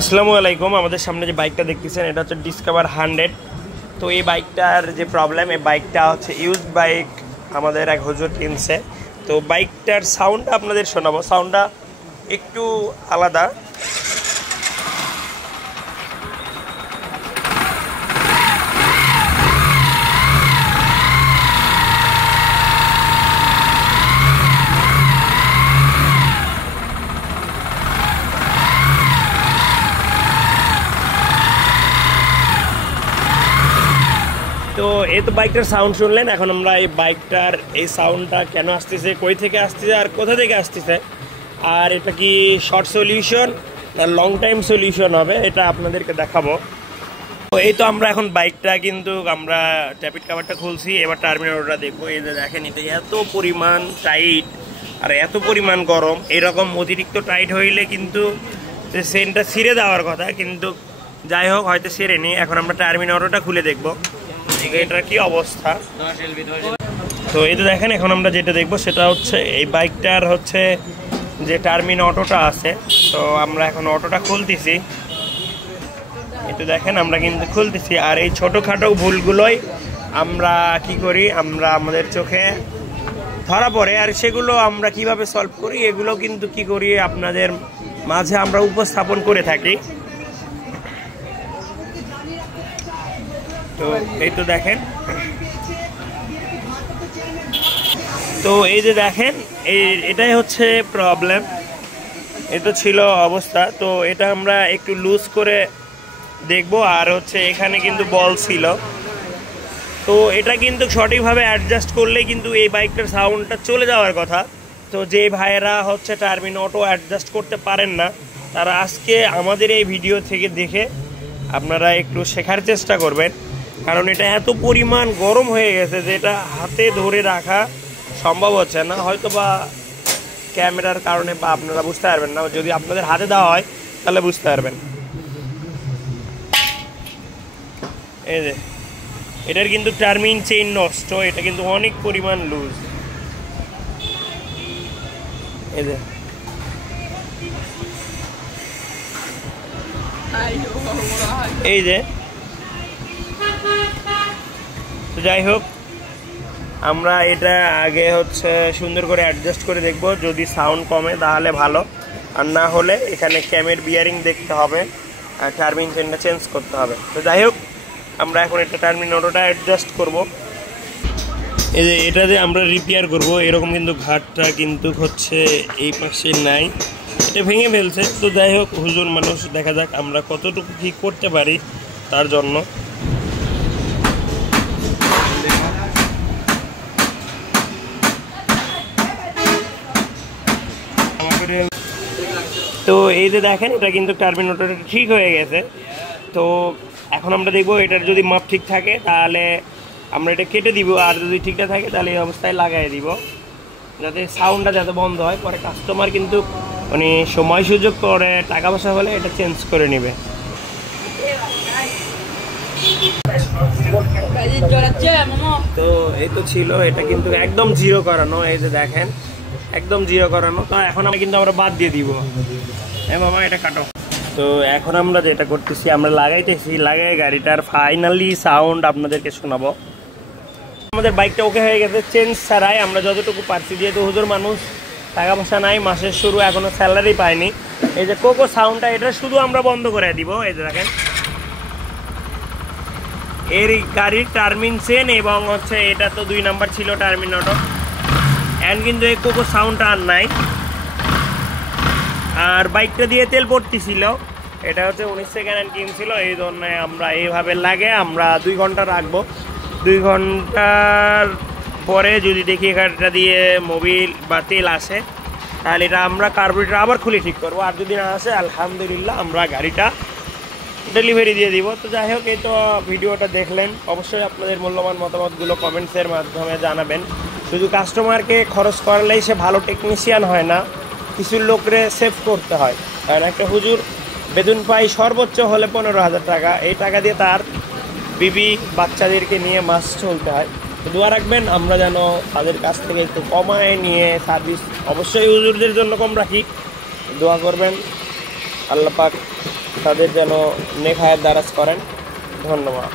আসসালামু আলাইকুম। আমাদের সামনে যে বাইকটা দেখতেছেন এটা হচ্ছে ডিসকভার 100। তো এই বাইকটার যে প্রবলেম, এই বাইকটা হচ্ছে ইউজ বাইক, আমাদের এক হুজুর কিনছে। তো বাইকটার সাউন্ডটা আপনাদের শোনাবো, সাউন্ডটা একটু আলাদা। তো এই তো বাইকটার সাউন্ড শুনলেন। এখন আমরা এই বাইকটার এই সাউন্ডটা কেন আসতেছে, কই থেকে আসতেছে আর কোথা থেকে আসতেছে, আর এটা কি শর্ট সলিউশন না লং টাইম সলিউশন হবে, এটা আপনাদেরকে দেখাবো। তো এই তো আমরা এখন বাইকটা কিন্তু আমরা ট্যাপিট কাভারটা খুলছি, এবার টার্মিনেটরটা দেখবো। এই যে দেখেন, এটা এত পরিমাণ টাইট আর এত পরিমাণ গরম। এরকম অতিরিক্ত টাইট হইলে কিন্তু যে সেন্টটা ছিঁড়ে দেওয়ার কথা, কিন্তু যাই হোক হয়তো ছিঁড়েনি। এখন আমরা টার্মিনেটরটা খুলে দেখবো এটার কি অবস্থা। তো এই তো দেখেন, এখন আমরা যেটা দেখবো সেটা হচ্ছে এই বাইকটার হচ্ছে যে টার্মিন অটোটা আছে। তো আমরা এখন অটোটা খুলতেছি, এটা দেখেন আমরা কিন্তু খুলতেছি। আর এই ছোটোখাটো ভুলগুলোই আমরা কি করি, আমরা আমাদের চোখে ধরা পড়ে, আর সেগুলো আমরা কিভাবে সলভ করি এগুলো কিন্তু কি করি আপনাদের মাঝে আমরা উপস্থাপন করে থাকি। তো এই তো দেখেন, তো এই যে দেখেন এটাই হচ্ছে প্রবলেম, এটা ছিল অবস্থা। তো এটা আমরা একটু লুজ করে দেখবো। আর হচ্ছে এখানে কিন্তু বল ছিল, তো এটা কিন্তু সঠিকভাবে অ্যাডজাস্ট করলে কিন্তু এই বাইকটার সাউন্ডটা চলে যাওয়ার কথা। তো যে ভাইয়েরা হচ্ছে টার্মিন অটো অ্যাডজাস্ট করতে পারেন না, তারা আজকে আমাদের এই ভিডিও থেকে দেখে আপনারা একটু শেখার চেষ্টা করবেন, কারণ এটা এত পরিমাণ গরম হয়ে গেছে যে এটা হাতে ধরে রাখা সম্ভব হচ্ছে না। হয়তো বা ক্যামেরার কারণে বা আপনারা বুঝতে পারবেন না, যদি আপনাদের হাতে দেওয়া হয় তাহলে বুঝতে পারবেন। এই যে এটার কিন্তু টার্মিন চেইন নষ্ট, এটা কিন্তু অনেক পরিমাণ লুজ। এই যে এই যে যাই হোক, আমরা এটা আগে হচ্ছে সুন্দর করে অ্যাডজাস্ট করে দেখব। যদি সাউন্ড কমে তাহলে ভালো, আর না হলে এখানে ক্যামের বিয়ারিং দেখতে হবে আর টার্মিন চেনটা চেঞ্জ করতে হবে। তো যাই হোক, আমরা এখন এটা টার্মিন অটোটা অ্যাডজাস্ট করব। এই যে এটা যে আমরা রিপেয়ার করব, এরকম কিন্তু ঘাটটা কিন্তু হচ্ছে এই পাশে নাই, এটা ভেঙে ফেলছে। তো যাই হোক, হুজুর মানুষ, দেখা যাক আমরা কতটুকু কি করতে পারি তার জন্য। তো এই যে দেখেন, এটা কিন্তু টার্মিনেটরটা ঠিক হয়ে গেছে। তো এখন আমরা দেখবো এটার যদি মাপ ঠিক থাকে তাহলে আমরা এটা কেটে দিব, আর যদি ঠিকঠাক থাকে তাহলে এই অবস্থায় লাগাই দিব, যাতে সাউন্ডটা যাতে বন্ধ হয়। পরে কাস্টমার কিন্তু মানে সময় সুযোগ করে টাকা পয়সা হলে এটা চেঞ্জ করে নেবে। তো এই তো ছিল, এটা কিন্তু একদম জিরো করানো। এই যে দেখেন, একদম জিরো করানো। তো এখন আমরা বাদ দিয়ে দিব। হ্যাঁ বাবা, এটা কাটো। তো এখন আমরা যেটা করতেছি, আমরা লাগাইতেছি, লাগাই গাড়িটার ফাইনালি সাউন্ড আপনাদেরকে শোনাবো। আমাদের বাইকটা ওকে হয়ে গেছে চেঞ্জ ছাড়াই, আমরা যতটুকু পারছি। যেহেতু হুজুর মানুষ, টাকা পয়সা নাই, মাসের শুরু, এখনো স্যালারি পায়নি। এই যে কোকো সাউন্ডটা, এটা শুধু আমরা বন্ধ করে দিব। এই যে দেখেন, এর গাড়ির টার্মিন চেন এবং হচ্ছে এটা তো 2 নাম্বার ছিল টার্মিন অটো, এন্ড কিন্তু এই কোকো সাউন্ডটা আর নাই। আর বাইকটা দিয়ে তেল পড়তেছিল, এটা হচ্ছে 19 সেকেন্ড হ্যান্ড কিনছিল, এই জন্য আমরা এইভাবে লাগে আমরা 2 ঘন্টা রাখবো। 2 ঘন্টার পরে যদি দেখি গাড়িটা দিয়ে মোবিল বা তেল আসে, তাহলে এটা আমরা কার্বোরেটর আবার খুলে ঠিক করবো। আর যদি না আসে, আলহামদুলিল্লাহ আমরা গাড়িটা ডেলিভারি দিয়ে দিব। তো যাই হোক, এই তো ভিডিওটা দেখলেন। অবশ্যই আপনাদের মূল্যবান মতামতগুলো কমেন্টসের মাধ্যমে জানাবেন। শুধু কাস্টমারকে খরচ করলেই সে ভালো টেকনিশিয়ান হয় না, কিছু লোকরে সেভ করতে হয়। কারণ একটা হুজুর বেতন পাই সর্বোচ্চ হলে 15,000 টাকা, এই টাকা দিয়ে তার বিবি বাচ্চাদেরকে নিয়ে মাস চলতে হয়। তো দোয়া রাখবেন আমরা যেন তাদের কাছ থেকে একটু কমায় নিয়ে সার্ভিস, অবশ্যই হুজুরদের জন্য কম রাখি। দোয়া করবেন, আল্লাহ পাক তাদের যেন নেক হায়াত দারাজ করেন। ধন্যবাদ।